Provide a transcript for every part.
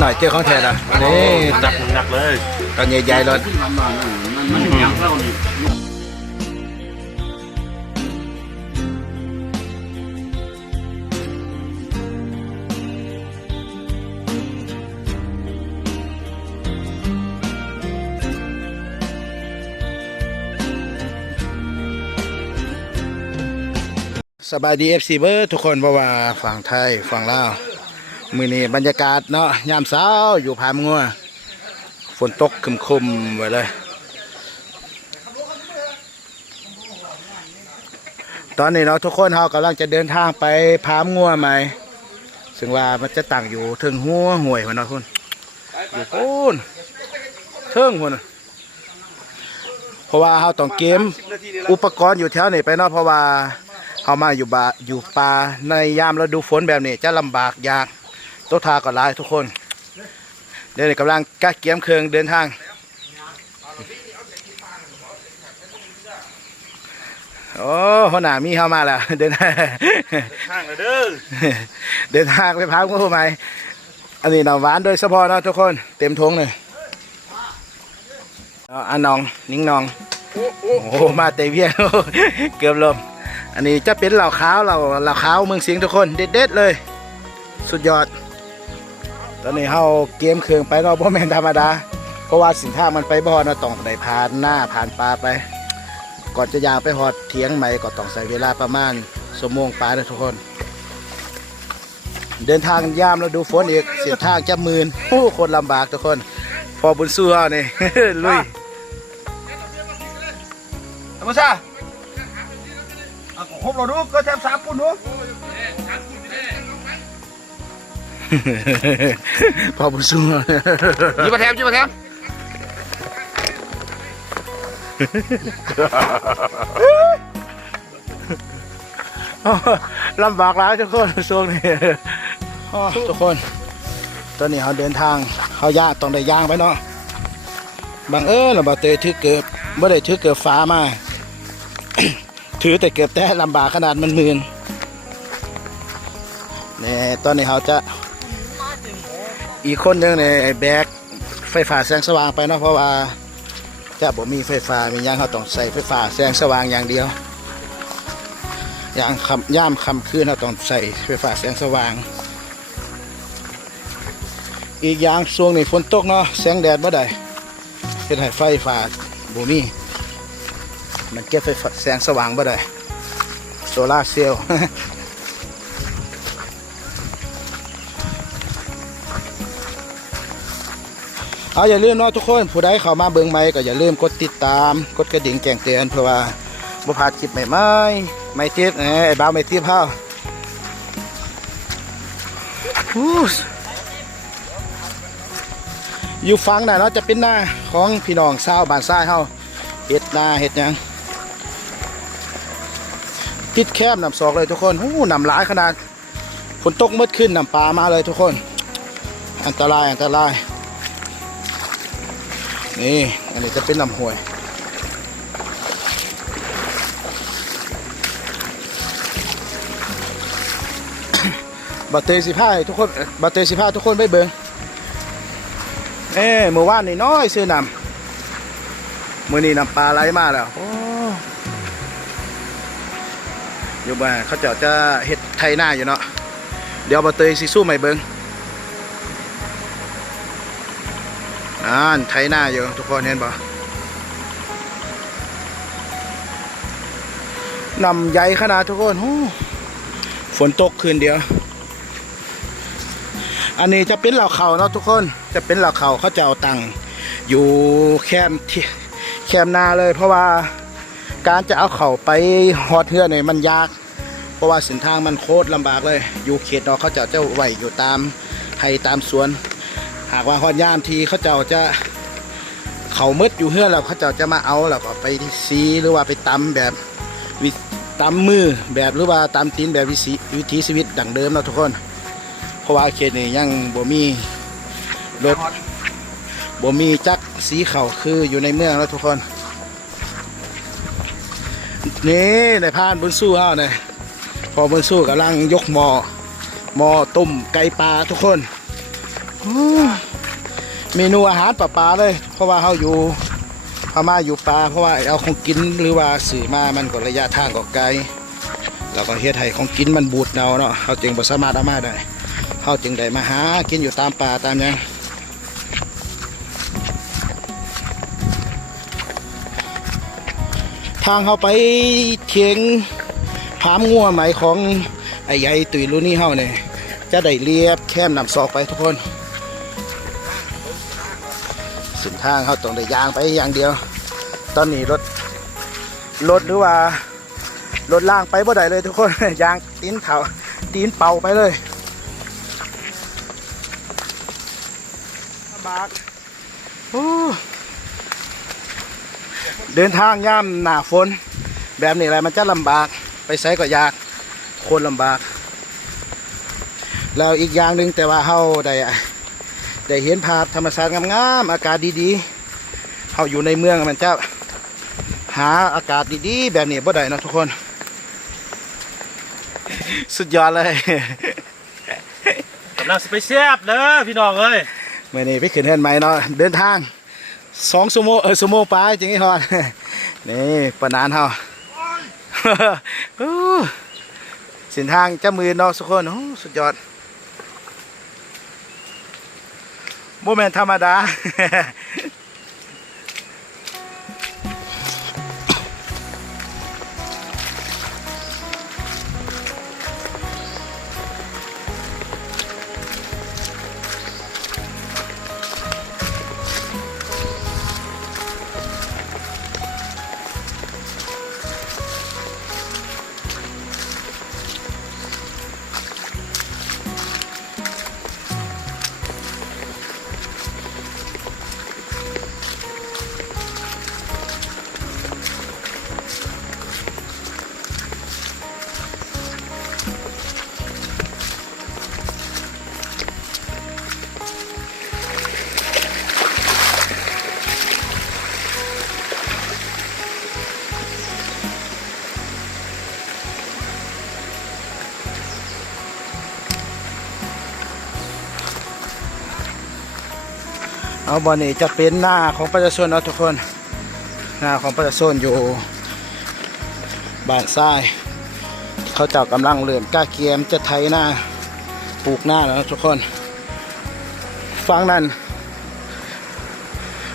หน่อยเจอของแท้ละนี่หนักหนักเลยตอนใหญ่ๆเลยมันยังเล่านี่สบายดีเอฟซีเบอร์ทุกคนเพราะว่าฝั่งไทยฝั่งลาว มือนี้บรรยากาศเนาะยามเช้าอยู่พามงัวฝนตกครึมๆไว้เลย ตอนนี้เนาะทุกคนเรากำลังจะเดินทางไปพามงัวใหม่ซึ่งว่ามันจะตั้งอยู่ถึงหัวห่วยหัวเนาะคุณอยู่ค่นเทิงหัวน่ะเพราะว่าเราต้องเกมอุปกรณ์อยู่แถวนี้ไปเนาะเพราะว่าเขามาอยู่บาอยู่ป่าในยามฤดูฝนแบบนี้จะลำบากยาก ตัวทาก็หลายทุกคน เดี๋ยวนี้กำลังกักเกียมเครื่องเดินทางโอ้หัวหน้ามีเข้ามาแล้วเดินข้างเลยเด้อเดินทางไปพักงูไหมอันนี้น้ำหวานโดยเฉพาะนะทุกคนเต็มทงเลยอันน้องนิ้งน้องโอ้โหมาเตะเวียนเกือบลม อันนี้จะเป็นเหล่าขาวเหล่าเหล่าขาวเมืองสิงห์ทุกคนเด็ดๆเลย สุดยอด ตอนนี้เฮาเกมเครื่องไปเนาะบ่แม่นธรรมดา เพราะว่าสินค้ามันไปบ่อเนาะต้องได้ผ่านหน้าผ่านปลาไป ก่อนจะยางไปหอดเถียงใหม่ก็ต้องใส่เวลาประมาณสมงปลายนะทุกคน เดินทางยามแล้วดูฝนอีกเสียทางจะมืนโอ้คนลำบากทุกคน พอบุญสู้เฮานี่ ลุยธรรมชาติครบเราดูก็แทบสามปุ่นดู พอบุญสู้เฮายี่มาแทมยี่มาแทมอ้อลำบากหลายทุกคนช่วงนี้อ้อทุกคน ตอนนี้เขาเดินทางเขาย่างต้องได้ย่างไปเนาะบางเอิญเราบ่เตยถือเกือบบ่ได้ถือเกือบฟ้ามา ถือแต่เกือบแต่ลำบากขนาดมันมืนนี่ตอนนี้เขาจะ อีกคนหนึงเนี่ยแบกไฟฟ้าแสงสว่างไปเนาะเพราะว่าจะบ่มีไฟฟ้ามีหยังเขาต้องใส่ไฟฟ้าแสงสว่างอย่างเดียวอย่างคำย่ามคำคืนเราต้องใส่ไฟฟ้าแสงสว่าง อีกอย่างช่วงนี้ฝนตกเนาะแสงแดดบ่ได้เป็นให้ไฟฟ้าบ่มีมันเก็บไฟฟ้าแสงสว่างบ่ได้โซลาร์เซลล์ เอาอย่าลืมเนาะทุกคน ผู้ใดเข้ามาเบิ่งใหม่ก็อย่าลืมกดติดตาม กดกระดิ่งแจ้งเตือนเพื่อว่าบ่พลาดคลิปใหม่ๆไม่ทิพย์เอ้ยไอ้บ้าวไม่ทิพย์เฮาอยู่ฟังน่ะเนาะจะเป็นหน้าของพี่น้องชาวบ้านซ้ายเฮาเฮ็ดนาเฮ็ดหยังติดแคบนำซอกเลยทุกคนหู้นำหลายขนาดฝนตกมืดขึ้นนำปลามาเลยทุกคน อันตรายอันตราย นี่ อันนี้จะเป็นลำห้วย บัตเตอร์สิบห้าทุกคน บัตเตอร์สิบห้าทุกคนไปเบิงเอ้เมื่อวานนี่น้อยซื้อนำมือนี้นำปลาไหลมาแล้วโอ้อยู่บ้านเขาเจ้าจะเฮ็ดไทยหน้าอยู่เนาะ เดี๋ยวบัตเตอร์สิสู้ใหม่เบิง อ่านไถหน้าอยู่ทุกคนเห็นปะนำใหญ่ขนาดทุกคนหูฝนตกคืนเดียว อันนี้จะเป็นเหล่าเขาเนาะทุกคน จะเป็นเหล่าเขาเขาจะเอาตังค์อยู่แคมที่แคมนาเลย เพราะว่าการจะเอาเขาไปฮอดเทือเนี่ยมันยาก เพราะว่าเส้นทางมันโคตรลำบากเลย อยู่เขตเนาะเขาจะเจ้าไหวอยู่ตามให้ตามสวน หากว่าฮอดยามทีเขาเจ้าจะเขามืดอยู่เฮือนแล้วเขาเจ้าจะมาเอาแล้วก็ไปซีหรือว่าไปตำแบบวิตำมือแบบหรือว่าตำตีนแบบวิสีวิถีชีวิตดังเดิมเนาทุกคน เพราะว่าเขตนี้ยังบ่มีรถบ่มีจักสีเขาคืออยู่ในเมืองแล้วทุกคน นี่ในพานบุญสู้เฮาเนี่ยพอบุญสู้กำลังยกหมอหมอต้มไก่ปลาทุกคน เมนูอาหารป่าปลาเลย เพราะว่าเขาอยู่พม่าอยู่ป่าเพราะว่าเอาของกินหรือว่าสื่อมามันก็ระยะทางก็ไกลแล้วก็เฮ็ดให้ของกินมันบูดเนาเนาะเขาจึงบ่สามารถเอามาได้เขาจึงได้มาหากินอยู่ตามป่าตามยังทางเขาไปเทียงผามงัวไหมของไอ้ใหญ่ตุยรุ่นนี้เฮาเนี่ยจะได้เรียบแคมนำซอกไปทุกคน ส้นทางเขาต้องได้ยางไปอย่างเดียว ตอนนี้รถรถหรือว่ารถล่างไปบ่ได้เลยทุกคน ยางตีนเขาตีนเป่าไปเลยลำบากเดินทางย่ำหนาฝน แบบนี้อะไรมันจะลำบากไปใช้ก็ยากโคนลำบาก แล้วอีกอย่างหนึ่งแต่ว่าเขาได้ ได้เห็นภาพธรรมชาติงามๆอากาศดีๆเขาอยู่ในเมืองมันจะหาอากาศดีๆ แบบนี้บ่ได้เนาะทุกคน สุดยอดเลยกำลังสไปเซียบเด้อพี่น้องเอ้ยเมื่อนี้ไปขึ้นเฮือนใหม่เนาะเดินทางสองชั่วโมงเออชั่วโมงไปจริงๆฮอดนี่ปานานเฮาอู้เส้นทางจะมือเนาะทุกคนโอ้สุดยอด โมเมนธรรมดา เอาบอลนี่จะเป็นหน้าของประชาชนเนาะทุกคน หน้าของประชาชนอยู่บ้านทราย เขาเจ้ากำลังเริ่มกล้าเกียมจะไถหน้าปลูกหน้าแล้วทุกคนฟังนั้น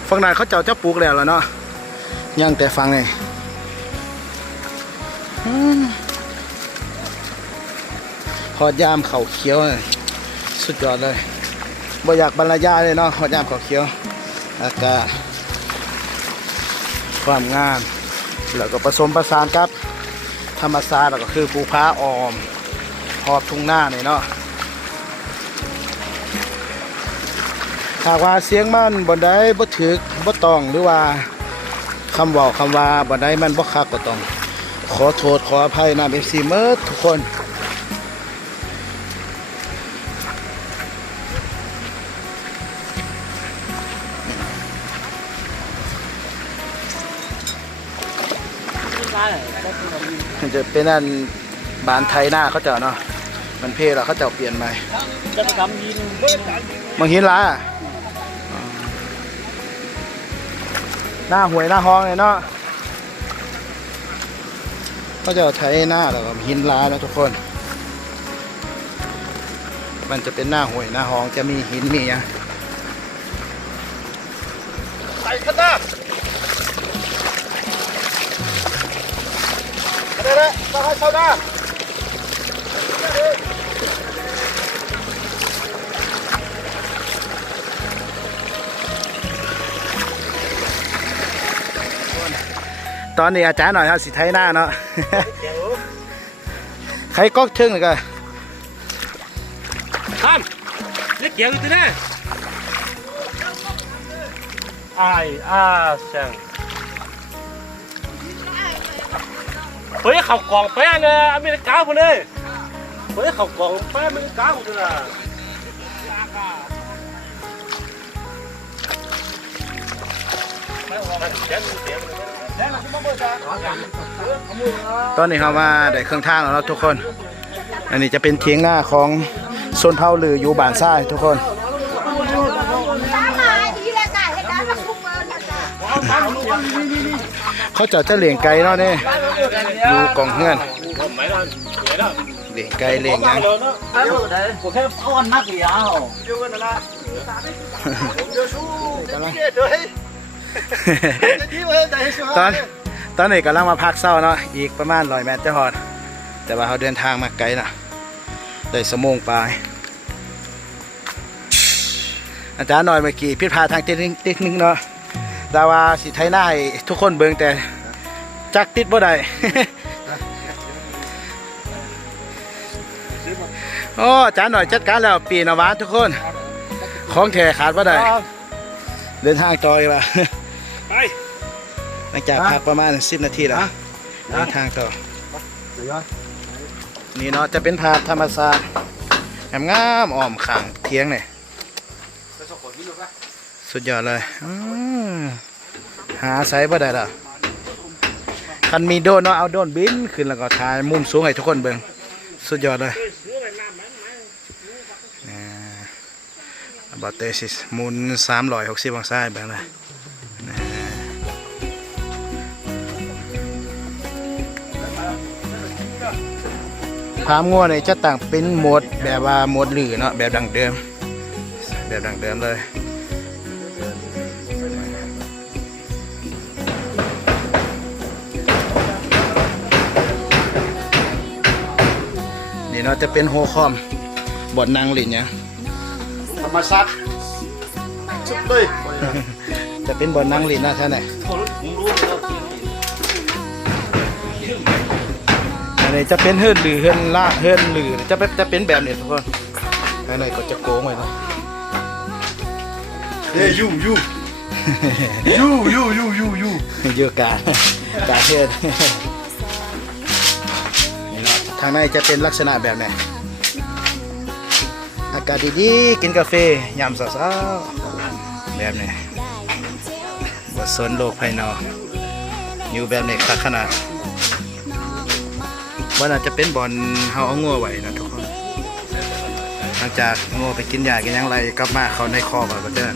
ฟังนั้นเขาเจ้าจะปลูกแล้วแล้วเนาะยังแต่ฟังนี่พอดยามเขาเขียว สุดยอดเลย บ่อยากบรรยายเลยเนาะหอดยามเขาเขียวอากาศความงาม แล้วก็ผสมผสานกับ ธรรมชาติแล้วก็คือภูผาออมหอบทุ่งหน้านี่เนาะหากว่าเสียงมันบนใดบ่ถึกบ่ตองหรือว่าคำว่าคำว่าบนใดมันบ่คักก็ต้อง ขอโทษขออภัยนะเอฟซีเมิดทุกคน จะเป็นอันบานไทยหน้าเขาเจ้าเนาะมันเพศแล้วเขาเจ้าเปลี่ยนใหม่จะไปทำยินบางหินล้าหน้าหวยหน้าห้องเลยเนาะเขาเจะไทยหน้าแล้วก็หินล้าแล้วทุกคน มันจะเป็นหน้าหวยหน้าห้องจะมีหินมีอะใส่ข้างหน้า ได้แล้วต้องให้เข้าหน้าตอนนี้อาจารย์หน่อยครับสิไทยหน้าเนาะใครก๊อกเชิงเลยกันท่านเล็กเกียงอยู่ที่นี่ไอ้อาเสียง เฮ้ยเขากล่องแป้งเนี่ยอเมริกาคนเลยเฮ้ยเขากล่องแป้งอเมริกาคนเลยตอนนี้เขามาได้เครื่องทางแล้วทุกคน อันนี้จะเป็นเทียงหน้าของโซนเผาหรืออยู่บานซ่ายทุกคนเขาจะจะเหลี่ยงไกลเนาะเนี่ย ดูกองเฮือนไม่ได้ไม่ได้เลี้ยงไก่เลี้ยงหยังผมแค่อ้อนนักยาวตอนตอนนี้กำลังมาพักเศร้าเนาะอีกประมาณร้อยเมตรจะหอด แต่ว่าเขาเดินทางมาไกลนะได้สมงปลายอาจารย์หน่อยเมื่อกี้พิดพลาดทางเทคนิคเทคนิคเนาะดาว่าสิไทยหน้าให้ทุกคนเบิ่งแต่จักติดบ่ได้ โอ้อาจารย์หน่อยจัดการแล้วปีนาวาทุกคน ของแท้ขาดบ่ได้เดินทางต่ออีกแล้วไปหลังจากพักประมาณ10นาทีแล้วเดินทางต่อนี่เนาะจะเป็นภาพธรรมศาสตร์งามๆอ้อมข้างเทียงเนี่ยสุดยอดเลยอืมหาไซส์บ่ได้ละคันมีโดรนเนาะเอาโดรนบินขึ้นแล้วก็ถ่ายมุมสูงให้ทุกคนเบิ่งสุดยอดเลย บอเตซิสมุน360องศาแบบนั้นพามงัวเนี่ยจะต่างเป็นโหมดแบบว่าโหมดหลือเนาะแบบดังเดิม แบบดังเดิมเลยนี่เนาะจะเป็นโฮคอมบอดนางหลินเนี่ย ธรรมชาติชุดเลยจะเป็นบอดนางหลินนะท่านไหนอันนี้จะเป็นเฮิรนหรือเฮิรนล่าเฮิรนหรือจะเป็นจะเป็นแบบนี้ทุกคนอันนี้ก็จะโกงไว้เนาะเฮ้ยยูยูยูยูยูยูยูเยอะการการเทศนี่เนาะทางในจะเป็นลักษณะแบบไหน อากาศดีๆกินกาแฟยามเช้าๆแบบนี้บทสนโลกภายนอกอยู่แบบนี้คักขนาดวันอาจจะเป็นบอลเฮาเอางัวไว้นะทุกคนหลังจากงัวไปกินยากินยังไรกลับมาเขาในคอก่อนก็เจอ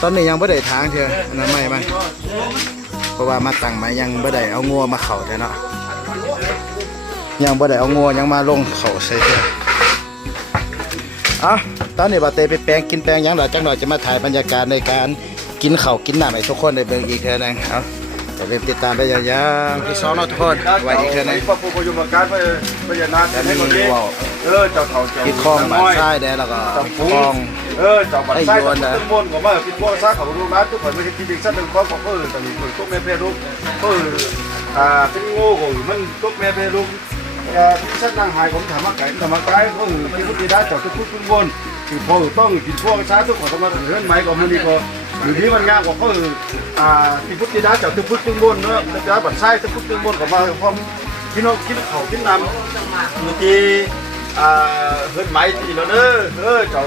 ตอนนี้ยังไม่ได้ทางเถอนนั้นไม่มันเพราะว่ามาตั้งม้ยังบ่ได้เอางัวมาเข่าแต่เนาะยังบ่ได้เอางัวยังมาลงเข่าใส่เถอ อะตอนนี้บ่าเตไปแปลงกินแปลงหยังหล่ะจักหน่อยจะมาถ่ายบรรยากาศในการกินข้าวกินน้ำให้ทุกคนได้เบิ่งอีกเท่านึงเอาอย่าลืมติดตามไปยาวๆที่สองเนาะทุกคนไว้อีกเท่านึงพระพุทธยมการพระพญานาคแล้วให้คนมีนี้ว่าวเออเจ้าเขาเจ้าที่คลองบ้านทรายแดนแล้วก็คลองเออเจ้าบ้านทรายต้นมนของมาคิดว่าซาเขาลูกร้านทุกคนไม่ใช่กินจริงสักหนึ่งข้อของเออแต่มีคนทุกแม่เพลูกเอออ่าเป็นโง่ของมันทุกแม่เพลูกอ่า ที่ฉันนั่งหายผมถามว่าไก่ถามว่าไก่ก็คือที่พุทธิดาจ้าทุกพุทธมนคือพอต้องกินพวกซาทุกคนต้องมาเรื่องไม้ของมันนี่ก็อยู่ที่มันยากกว่าก็คืออ่าที่พุทธิดาจ้าทุกพุทธมนเนาะแต่บ้านทรายทุกพุทธมนขอมาพร้อมกินนกกินเขากินน้ำเมื่อกี้อ่าเฮิรนไหม้ที่แล้วเนอะเออเจ้า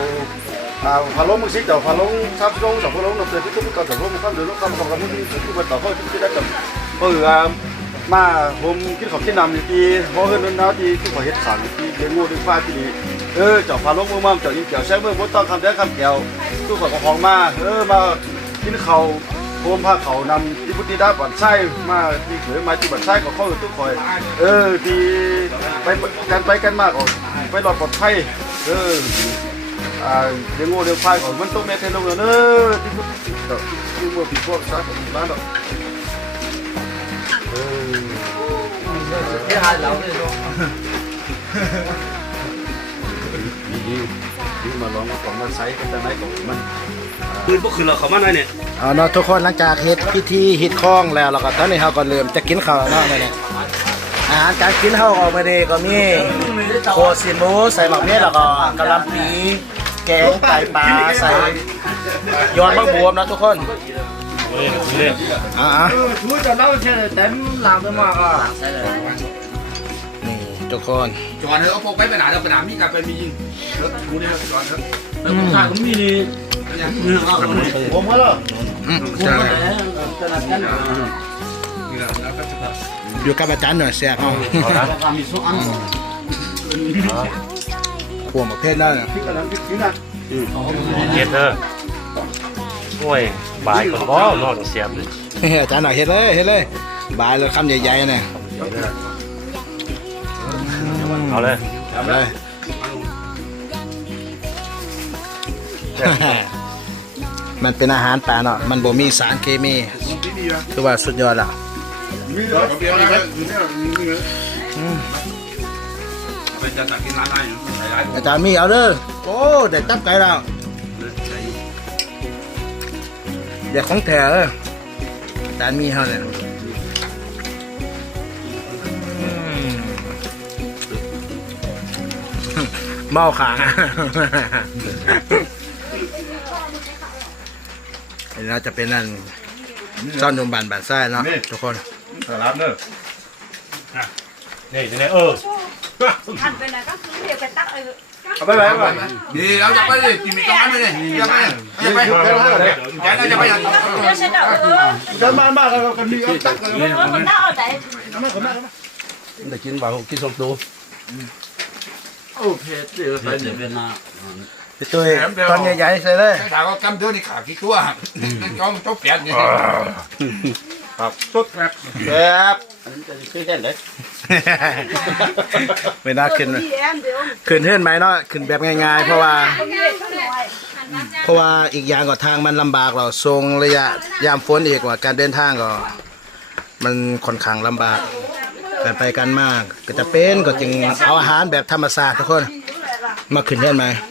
อ่าพาลงมึงสิเจ้าพาลงซับลงเจ้าพาลงนกเสือที่ตุ้มเจ้าเจ้าลงมันข้ามเดือดลงข้ามของกันมึงที่ตุ้มมาต่อเขาที่ได้จับเออ มาผมกินเขากินน้ำอยู่ที่พอเฮิรนนั้นนะที่ที่ขาเฮ็ดขังที่เลี้ยงงูเลี้ยงฟ้าที่นี่เออเจ้าพาลงเมืองมั่งเจ้ายิงเกี่ยวใช้เมืองบนต้องคำแด้คำแก้วตู้ขาก็ห้องมาเออมากินเขาโคมผ้าเขานำที่พุทธิดาบันไส้มาที่เขยมาที่บันไส้ก็เข้าตู้คอย เออดีไปกันไปกันมากก่อนไปรอดปลอดภัยเอออ่าเดี๋ยวงูเดี๋ยงควายก่อนมันต้องแม่เทนลงแล้วเนอะที่พูดที่มัวผีพวกซะบ้านหรอก เออที่หายแล้วเลยดีดีดีมาลองของมันไซส์กันแต่ไหนของมันคืนพวกคืนเราเขามาหน่อยเนี่ยเอาเนาะทุกคนหลังจากเฮ็ดพิธีฮิตคล้องแล้วแล้วก็ตอนนี้เฮาก็เริ่มจะกินข้าวแล้วเนาะมื้อนี้อาหารการกินเฮาออกมาเดีก็มีโคสิหมูใส่หมักเม็ดแล้วก็กะหล่ำปีแกงไก่ปลาใส่ยอดมะบวบนะทุกคน อ่าช่วยจะเล่าเช่นเต็มหลังเลยมากอะนี่ทุกคนจอนเถอเอาพกไปไปไหนเราไปไหนมีการไปมียิงเถอะกูเนี่ยจอนเถอะแต่ผมถ่ายผมมีนี่เรื่งเอาคนนี้ผมก็เลยอืมใช่จะนัดกันนี่แล้วอยู่กับอาจารย์หน่อยแซ่บเฮามีสุอันพวกประเภทนั้นน่ะพี่กำลังคิดนะเย็ดเธอ ห่วยบายคนบ่นอนเสียบเลยเอาจารย์หน่อยเฮ็ดเลยเฮ็ดเลยบายเลยคำใหญ่ๆเนี่ยเอาเลยเอาเลยมันเป็นอาหารป่าเนาะมันบ่มีสารเคมีคือว่าสุดยอดแล้วไปจะตักกินร้านได้อยู่หลายอาจารย์มีเอาเด้อโอ้ได้ตับไก่แล้ว เดี๋ยวของแถเด้ออาจารย์มีเฮาเนี่ยอืมเมาขางอันนี้น่าจะเป็นนั่นซ่อนนมบานบานไส้เนาะทุกคนสลับเด้อนี่นี่เออหันไปไหนก็คือเดี๋ยวไปตักเออ เอาไปไปไปดีเราจะไปเลยกินมีกำลังไหมเนี่ยจะไปจะไปแกก็จะไปเดี๋ยวฉันจะเออเดินมาบ้านเรากันมีเอาตักกันเออคนน่าเอาใจได้กินบ่าวกินสองตัวโอเคเดี๋ยวไปเดี๋ยวเป็นนาพี่ตุ้ยตอนใหญ่ๆใส่เลยถามว่ากำเดือนนี่ขากี่ตัวนั่นจ้องจ้องแปดเนี่ยครับสุดครับครับไม่น่าขึ้นพี่แอมเดี๋ยวขึ้นเฮือนไหมเนาะขึ้นแบบง่าย ๆ เพราะว่า เพราะว่าอีกอย่างก็ทางมันลำบากเราทรงระยะยามฝนอีกว่าการเดินทางก็ มันค่อนข้างลำบากกันไปกันมาก ก็จะเป็นก็จึงเอาอาหารแบบธรรมชาติทุกคน มาขึ้นเฮือนไหมเ